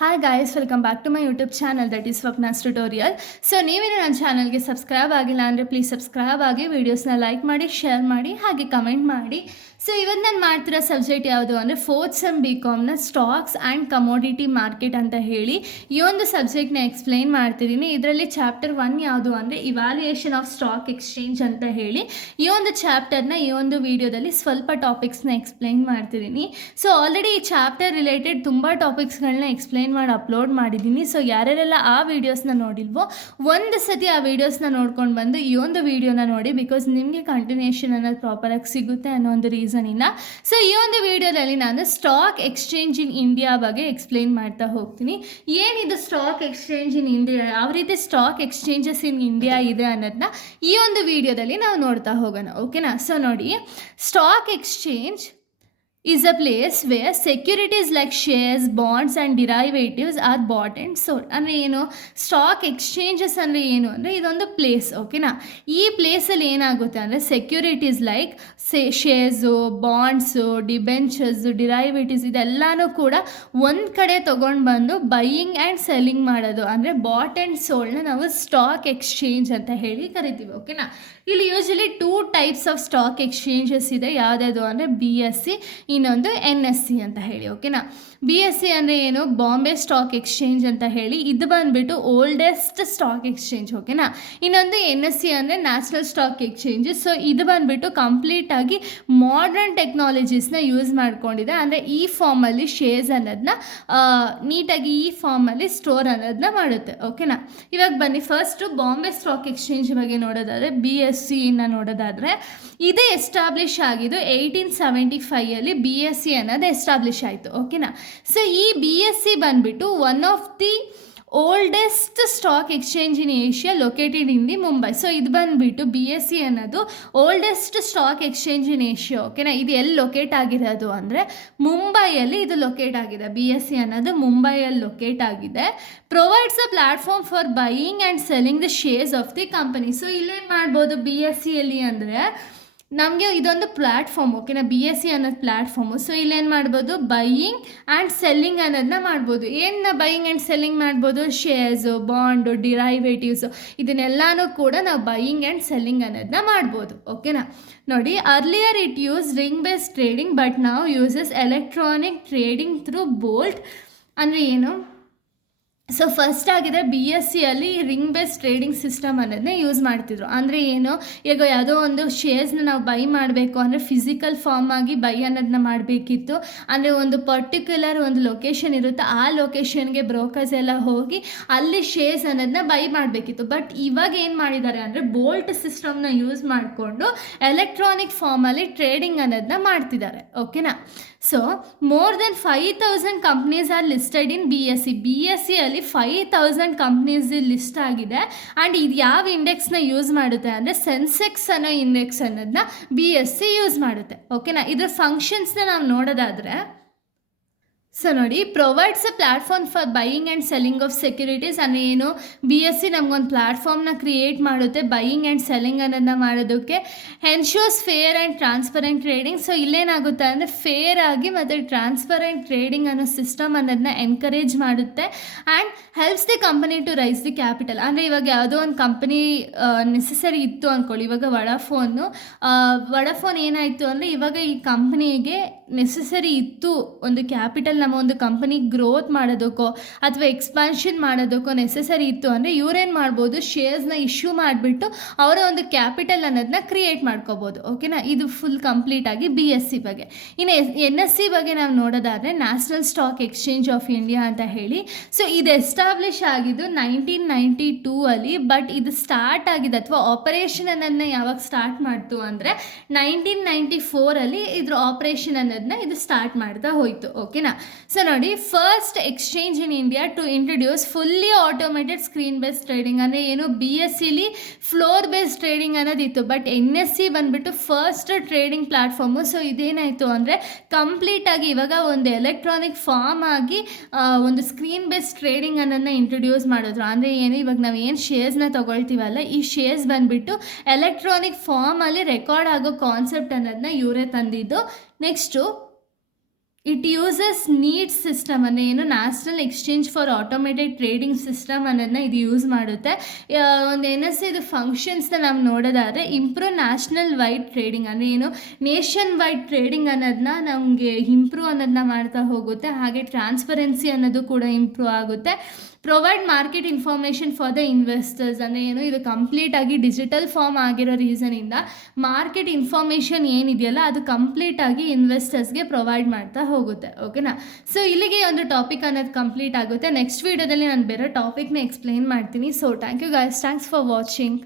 Hi guys, welcome back to my YouTube channel that is Swapna's tutorial. So ನೀವೇನು ನನ್ನ ಚಾನಲ್ಗೆ subscribe ಆಗಿಲ್ಲ ಅಂದರೆ ಪ್ಲೀಸ್ ಸಬ್ಸ್ಕ್ರೈಬ್ ಆಗಿ, ವೀಡಿಯೋಸ್ನ ಲೈಕ್ ಮಾಡಿ, ಶೇರ್ ಮಾಡಿ, ಹಾಗೆ ಕಮೆಂಟ್ ಮಾಡಿ. ಸೊ ಇವತ್ತು ನಾನು ಮಾಡ್ತಿರೋ ಸಬ್ಜೆಕ್ಟ್ ಯಾವುದು ಅಂದರೆ fourth sem BCom stocks and commodity market ಅಂತ ಹೇಳಿ ಈ ಒಂದು ಸಬ್ಜೆಕ್ಟ್ನ ಎಕ್ಸ್ಪ್ಲೈನ್ ಮಾಡ್ತಿದ್ದೀನಿ. ಇದರಲ್ಲಿ ಚಾಪ್ಟರ್ 1 ಯಾವುದು ಅಂದರೆ ಇವ್ಯಾಲ್ಯೂಯೇಷನ್ ಆಫ್ ಸ್ಟಾಕ್ ಎಕ್ಸ್ಚೇಂಜ್ ಅಂತ ಹೇಳಿ ಈ ಒಂದು ಚಾಪ್ಟರ್ನ ಈ ಒಂದು ವಿಡಿಯೋದಲ್ಲಿ ಸ್ವಲ್ಪ ಟಾಪಿಕ್ಸ್ನ ಎಕ್ಸ್ಪ್ಲೈನ್ ಮಾಡ್ತಿದ್ದೀನಿ. ಸೊ ಆಲ್ರೆಡಿ ಈ ಚಾಪ್ಟರ್ ರಿಲೇಟೆಡ್ ತುಂಬ ಟಾಪಿಕ್ಸ್ಗಳನ್ನ ಎಕ್ಸ್ಪ್ಲೈನ್ ಮಾಡಿ ಅಪ್ಲೋಡ್ ಮಾಡಿದ್ದೀನಿ. ಸೊ ಯಾರ್ಯಾರೆಲ್ಲ ಆ ವೀಡಿಯೋಸ್ನ ನೋಡಿಲ್ವೋ ಒಂದು ಸತಿ ಆ ವೀಡಿಯೋಸ್ನ ನೋಡ್ಕೊಂಡು ಬಂದು ಈ ಒಂದು ವೀಡಿಯೋನ ನೋಡಿ, ಬಿಕಾಸ್ ನಿಮಗೆ ಕಂಟಿನ್ಯೂಷನ್ ಅನ್ನೋದು ಪ್ರಾಪರಾಗಿ ಸಿಗುತ್ತೆ ಅನ್ನೋ ಒಂದು ರೀಸನಿಂದ. ಸೊ ಈ ಒಂದು ವಿಡಿಯೋದಲ್ಲಿ ನಾನು ಸ್ಟಾಕ್ ಎಕ್ಸ್ಚೇಂಜ್ ಇನ್ ಇಂಡಿಯಾ ಬಗ್ಗೆ ಎಕ್ಸ್ಪ್ಲೈನ್ ಮಾಡ್ತಾ ಹೋಗ್ತೀನಿ. ಏನಿದು ಸ್ಟಾಕ್ ಎಕ್ಸ್ಚೇಂಜ್ ಇನ್ ಇಂಡಿಯಾ, ಯಾವ ರೀತಿ ಸ್ಟಾಕ್ ಎಕ್ಸ್ಚೇಂಜಸ್ ಇನ್ ಇಂಡಿಯಾ ಇದೆ ಅನ್ನೋದನ್ನ ಈ ಒಂದು ವಿಡಿಯೋದಲ್ಲಿ ನಾವು ನೋಡ್ತಾ ಹೋಗೋಣ. ಓಕೆನಾ? ಸೊ ನೋಡಿ, stock exchange is a place where securities like shares, bonds and derivatives are bought and sold. ಅಂದರೆ ಏನು, ಸ್ಟಾಕ್ ಎಕ್ಸ್ಚೇಂಜಸ್ ಅಂದರೆ ಏನು ಅಂದರೆ ಇದೊಂದು ಪ್ಲೇಸ್. ಓಕೆನಾ? ಈ ಪ್ಲೇಸಲ್ಲಿ ಏನಾಗುತ್ತೆ ಅಂದರೆ securities like shares, bonds, debentures, derivatives ಇದೆಲ್ಲನೂ ಕೂಡ ಒಂದು ಕಡೆ ತೊಗೊಂಡು ಬಂದು ಬೈಯಿಂಗ್ ಆ್ಯಂಡ್ ಸೆಲ್ಲಿಂಗ್ ಮಾಡೋದು, ಅಂದರೆ ಬಾಟ್ ಆ್ಯಂಡ್ ಸೋಲ್ಡ್ನ ನಾವು ಸ್ಟಾಕ್ ಎಕ್ಸ್ಚೇಂಜ್ ಅಂತ ಹೇಳಿ ಕರಿತೀವಿ. ಓಕೆನಾ? ಇಲ್ಲಿ usually 2 types of stock exchanges ಇದೆ. ಯಾವುದ್ಯಾವುದು ಅಂದರೆ BSE, ಇನ್ನೊಂದು NSE ಅಂತ ಹೇಳಿ. ಓಕೆನಾ? BSE ಅಂದರೆ ಏನು, ಬಾಂಬೆ ಸ್ಟಾಕ್ ಎಕ್ಸ್ಚೇಂಜ್ ಅಂತ ಹೇಳಿ, ಇದು ಬಂದುಬಿಟ್ಟು ಓಲ್ಡೆಸ್ಟ್ ಸ್ಟಾಕ್ ಎಕ್ಸ್ಚೇಂಜ್. ಓಕೆನಾ? ಇನ್ನೊಂದು NSE ಅಂದರೆ ನ್ಯಾಷನಲ್ ಸ್ಟಾಕ್ ಎಕ್ಸ್ಚೇಂಜ್. ಸೊ ಇದು ಬಂದುಬಿಟ್ಟು ಕಂಪ್ಲೀಟಾಗಿ ಮಾಡರ್ನ್ ಟೆಕ್ನಾಲಜೀಸ್ನ ಯೂಸ್ ಮಾಡ್ಕೊಂಡಿದೆ. ಅಂದರೆ ಈ ಫಾರ್ಮಲ್ಲಿ ಶೇರ್ಸ್ ಅನ್ನೋದನ್ನ ನೀಟಾಗಿ ಈ ಫಾರ್ಮಲ್ಲಿ ಸ್ಟೋರ್ ಅನ್ನೋದನ್ನ ಮಾಡುತ್ತೆ. ಓಕೆನಾ? ಇವಾಗ ಬನ್ನಿ, ಫಸ್ಟು ಬಾಂಬೆ ಸ್ಟಾಕ್ ಎಕ್ಸ್ಚೇಂಜ್ ಬಗ್ಗೆ ನೋಡೋದಾದರೆ BSEನ ನೋಡೋದಾದರೆ ಇದೇ ಎಸ್ಟಾಬ್ಲಿಷ್ ಆಗಿದ್ದು 1875 BSE ಅನ್ನೋದು ಎಸ್ಟಾಬ್ಲಿಷ್ ಆಯಿತು. ಓಕೆನಾ? ಸೊ ಈ BSE ಬಂದುಬಿಟ್ಟು one of the oldest stock exchange in Asia located in the Mumbai. So ಇದು ಬಂದುಬಿಟ್ಟು BSE ಅನ್ನೋದು ಓಲ್ಡೆಸ್ಟ್ ಸ್ಟಾಕ್ ಎಕ್ಸ್ಚೇಂಜ್ ಇನ್ ಏಷ್ಯಾ. ಓಕೆನಾ? ಇದು ಎಲ್ಲಿ ಲೊಕೇಟ್ ಆಗಿರೋದು ಅಂದರೆ ಮುಂಬೈಯಲ್ಲಿ ಇದು ಲೊಕೇಟ್ ಆಗಿದೆ. BSE ಅನ್ನೋದು ಮುಂಬೈಯಲ್ಲಿ ಲೊಕೇಟ್ ಆಗಿದೆ. Provides a platform for buying and selling the shares of the company. So ಇಲ್ಲೇನು ಮಾಡ್ಬೋದು BSEಯಲ್ಲಿ ಅಂದರೆ ನಮಗೆ ಇದೊಂದು ಪ್ಲ್ಯಾಟ್ಫಾರ್ಮ್. ಓಕೆನಾ? BSE ಅನ್ನೋದು ಪ್ಲ್ಯಾಟ್ಫಾರ್ಮು. ಸೊ ಇಲ್ಲೇನು ಮಾಡ್ಬೋದು, ಬೈಯಿಂಗ್ ಆ್ಯಂಡ್ ಸೆಲ್ಲಿಂಗ್ ಅನ್ನೋದನ್ನ ಮಾಡ್ಬೋದು. ಏನನ್ನ ಬೈಯಿಂಗ್ ಆ್ಯಂಡ್ ಸೆಲ್ಲಿಂಗ್ ಮಾಡ್ಬೋದು, ಶೇರ್ಸು, ಬಾಂಡು, ಡಿರೈವೇಟಿವ್ಸು ಇದನ್ನೆಲ್ಲನೂ ಕೂಡ ನಾವು ಬೈಯಿಂಗ್ ಆ್ಯಂಡ್ ಸೆಲ್ಲಿಂಗ್ ಅನ್ನೋದನ್ನ ಮಾಡ್ಬೋದು. ಓಕೆನಾ? ನೋಡಿ, earlier it use ring based trading but ನಾವು uses electronic trading through bolt. ಅಂದರೆ ಏನು, ಸೊ ಫಸ್ಟ್ ಆಗಿದೆ BSEಯಲ್ಲಿ ರಿಂಗ್ ಬೇಸ್ಡ್ ಟ್ರೇಡಿಂಗ್ ಸಿಸ್ಟಮ್ ಅನ್ನೋದನ್ನ ಯೂಸ್ ಮಾಡ್ತಿದ್ರು. ಅಂದರೆ ಏನು, ಈಗ ಯಾವುದೋ ಒಂದು ಶೇರ್ಸ್ನ ನಾವು ಬೈ ಮಾಡಬೇಕು ಅಂದರೆ ಫಿಸಿಕಲ್ ಫಾರ್ಮ್ ಆಗಿ ಬೈ ಅನ್ನೋದನ್ನ ಮಾಡಬೇಕಿತ್ತು. ಅಂದರೆ ಒಂದು ಪರ್ಟಿಕ್ಯುಲರ್ ಒಂದು ಲೊಕೇಶನ್ ಇರುತ್ತೆ, ಆ ಲೊಕೇಶನ್ಗೆ ಬ್ರೋಕರ್ಸ್ ಎಲ್ಲ ಹೋಗಿ ಅಲ್ಲಿ ಶೇರ್ಸ್ ಅನ್ನೋದನ್ನ ಬೈ ಮಾಡಬೇಕಿತ್ತು. ಬಟ್ ಇವಾಗ ಏನು ಮಾಡಿದ್ದಾರೆ ಅಂದರೆ ಬೋಲ್ಟ್ ಸಿಸ್ಟಮ್ನ ಯೂಸ್ ಮಾಡಿಕೊಂಡು ಎಲೆಕ್ಟ್ರಾನಿಕ್ ಫಾರ್ಮಲ್ಲಿ ಟ್ರೇಡಿಂಗ್ ಅನ್ನೋದನ್ನ ಮಾಡ್ತಿದ್ದಾರೆ. ಓಕೆನಾ? So more then 5000 companies are listed in BSEಯಲ್ಲಿ 5000 ಕಂಪ್ನೀಸ್ ಲಿಸ್ಟ್ ಆಗಿದೆ. ಆ್ಯಂಡ್ ಇದು ಯಾವ ಇಂಡೆಕ್ಸ್ನ ಯೂಸ್ ಮಾಡುತ್ತೆ ಅಂದರೆ ಸೆನ್ಸೆಕ್ಸ್ ಅನ್ನೋ ಇಂಡೆಕ್ಸ್ ಅನ್ನೋದನ್ನ BSE ಯೂಸ್ ಮಾಡುತ್ತೆ. ಓಕೆನಾ? ಇದರ ಫಂಕ್ಷನ್ಸ್ನ ನಾವು ನೋಡೋದಾದರೆ, ಸೊ ನೋಡಿ, provides a platform for buying and selling of securities. ಅಂದರೆ ಏನು, BSE ನಮಗೊಂದು ಪ್ಲ್ಯಾಟ್ಫಾರ್ಮ್ನ ಕ್ರಿಯೇಟ್ ಮಾಡುತ್ತೆ ಬೈಯಿಂಗ್ ಆ್ಯಂಡ್ ಸೆಲ್ಲಿಂಗ್ ಅನ್ನೋದನ್ನ ಮಾಡೋದಕ್ಕೆ. Ensures fair and transparent trading. So ಇಲ್ಲೇನಾಗುತ್ತೆ ಅಂದರೆ ಫೇರ್ ಆಗಿ ಮತ್ತು ಟ್ರಾನ್ಸ್ಪರೆಂಟ್ ಟ್ರೇಡಿಂಗ್ ಅನ್ನೋ ಸಿಸ್ಟಮ್ ಅನ್ನೋದನ್ನ ಎನ್ಕರೇಜ್ ಮಾಡುತ್ತೆ. And helps the company to raise the capital. ಅಂದರೆ ಇವಾಗ ಯಾವುದೋ ಒಂದು ಕಂಪನಿ ನೆಸೆಸರಿ ಇತ್ತು ಅಂದ್ಕೊಳ್ಳಿ. ಇವಾಗ ವಡಾಫೋನ್ ಏನಾಯಿತು ಅಂದರೆ ಇವಾಗ ಈ ಕಂಪ್ನಿಗೆ ನೆಸೆಸರಿ ಇತ್ತು ಒಂದು ಕ್ಯಾಪಿಟಲ್, ನಮ್ಮ ಒಂದು ಕಂಪನಿ ಗ್ರೋತ್ ಮಾಡೋದಕ್ಕೋ ಅಥವಾ ಎಕ್ಸ್ಪಾನ್ಷನ್ ಮಾಡೋದಕ್ಕೋ ನೆಸೆಸರಿ ಇತ್ತು ಅಂದರೆ ಇವ್ರೇನು ಮಾಡ್ಬೋದು, ಶೇರ್ಸ್ನ ಇಶ್ಯೂ ಮಾಡಿಬಿಟ್ಟು ಅವರ ಒಂದು ಕ್ಯಾಪಿಟಲ್ ಅನ್ನೋದನ್ನ ಕ್ರಿಯೇಟ್ ಮಾಡ್ಕೋಬೋದು. ಓಕೆನಾ? ಇದು ಫುಲ್ ಕಂಪ್ಲೀಟಾಗಿ BSE ಬಗ್ಗೆ. ಇನ್ನು NSE ಬಗ್ಗೆ ನಾವು ನೋಡೋದಾದರೆ national stock exchange of India ಅಂತ ಹೇಳಿ. ಸೊ ಇದು ಎಸ್ಟಾಬ್ಲಿಷ್ ಆಗಿದ್ದು 1992 ಬಟ್ ಇದು ಸ್ಟಾರ್ಟ್ ಆಗಿದೆ ಅಥವಾ ಆಪರೇಷನ್ ಅನ್ನೋದನ್ನ ಯಾವಾಗ ಸ್ಟಾರ್ಟ್ ಮಾಡ್ತು ಅಂದರೆ 1994 ಇದ್ರ ಆಪರೇಷನ್ ಅನ್ನೋದನ್ನ ಇದು ಸ್ಟಾರ್ಟ್ ಮಾಡ್ತಾ ಹೋಯಿತು. ಓಕೆನಾ? ಸೊ ನೋಡಿ, first exchange in India to introduce fully automated screen based trading. ಅಂದರೆ ಏನು, BSEಲಿ ಫ್ಲೋರ್ ಬೇಸ್ಡ್ ಟ್ರೇಡಿಂಗ್ ಅನ್ನೋದಿತ್ತು, ಬಟ್ NSE ಬಂದುಬಿಟ್ಟು ಫಸ್ಟ್ ಟ್ರೇಡಿಂಗ್ ಪ್ಲ್ಯಾಟ್ಫಾರ್ಮು. ಸೊ ಇದೇನಾಯಿತು ಅಂದರೆ ಕಂಪ್ಲೀಟಾಗಿ ಇವಾಗ ಒಂದು ಎಲೆಕ್ಟ್ರಾನಿಕ್ ಫಾರ್ಮ್ ಆಗಿ ಒಂದು ಸ್ಕ್ರೀನ್ ಬೇಸ್ಡ್ ಟ್ರೇಡಿಂಗ್ ಅನ್ನೋದನ್ನ ಇಂಟ್ರೊಡ್ಯೂಸ್ ಮಾಡಿದ್ರು. ಅಂದರೆ ಏನು, ಇವಾಗ ನಾವು ಏನು ಶೇರ್ಸ್ನ ತೊಗೊಳ್ತೀವಲ್ಲ, ಈ ಶೇರ್ಸ್ ಬಂದುಬಿಟ್ಟು ಎಲೆಕ್ಟ್ರಾನಿಕ್ ಫಾರ್ಮಲ್ಲಿ ರೆಕಾರ್ಡ್ ಆಗೋ ಕಾನ್ಸೆಪ್ಟ್ ಅನ್ನೋದನ್ನ ಇವರೇ ತಂದಿದ್ದು. Next it uses need system ಅಂದರೆ ಏನು national exchange for automated trading system ಅನ್ನೋದನ್ನ ಇದು ಯೂಸ್ ಮಾಡುತ್ತೆ. ಒಂದು ಇದು ಫಂಕ್ಷನ್ಸ್ನ ನಾವು ನೋಡೋದಾದರೆ ಇಂಪ್ರೂವ್ ನ್ಯಾಷನಲ್ ವೈಡ್ ಟ್ರೇಡಿಂಗ್ ಅಂದರೆ ಏನು ನೇಷನ್ ವೈಡ್ ಟ್ರೇಡಿಂಗ್ ಅನ್ನೋದನ್ನ ನಮಗೆ ಇಂಪ್ರೂವ್ ಅನ್ನೋದನ್ನ ಮಾಡ್ತಾ ಹೋಗುತ್ತೆ. ಹಾಗೆ ಟ್ರಾನ್ಸ್ಪರೆನ್ಸಿ ಅನ್ನೋದು ಕೂಡ ಇಂಪ್ರೂವ್ ಆಗುತ್ತೆ. Provide market information for the investors ಅಂದರೆ ಏನು ಇದು ಕಂಪ್ಲೀಟಾಗಿ ಡಿಜಿಟಲ್ ಫಾರ್ಮ್ ಆಗಿರೋ ರೀಸನಿಂದ ಮಾರ್ಕೆಟ್ ಇನ್ಫಾರ್ಮೇಷನ್ ಏನಿದೆಯಲ್ಲ ಅದು ಕಂಪ್ಲೀಟಾಗಿ ಇನ್ವೆಸ್ಟರ್ಸ್ಗೆ ಪ್ರೊವೈಡ್ ಮಾಡ್ತಾ ಹೋಗುತ್ತೆ. ಓಕೆನಾ? ಸೊ ಇಲ್ಲಿಗೆ ಒಂದು ಟಾಪಿಕ್ ಅನ್ನೋದು ಕಂಪ್ಲೀಟ್ ಆಗುತ್ತೆ. ನೆಕ್ಸ್ಟ್ ವೀಡಿಯೋದಲ್ಲಿ ನಾನು ಬೇರೆ ಟಾಪಿಕ್ನ ಎಕ್ಸ್ಪ್ಲೇನ್ ಮಾಡ್ತೀನಿ. So thank you guys, thanks for watching.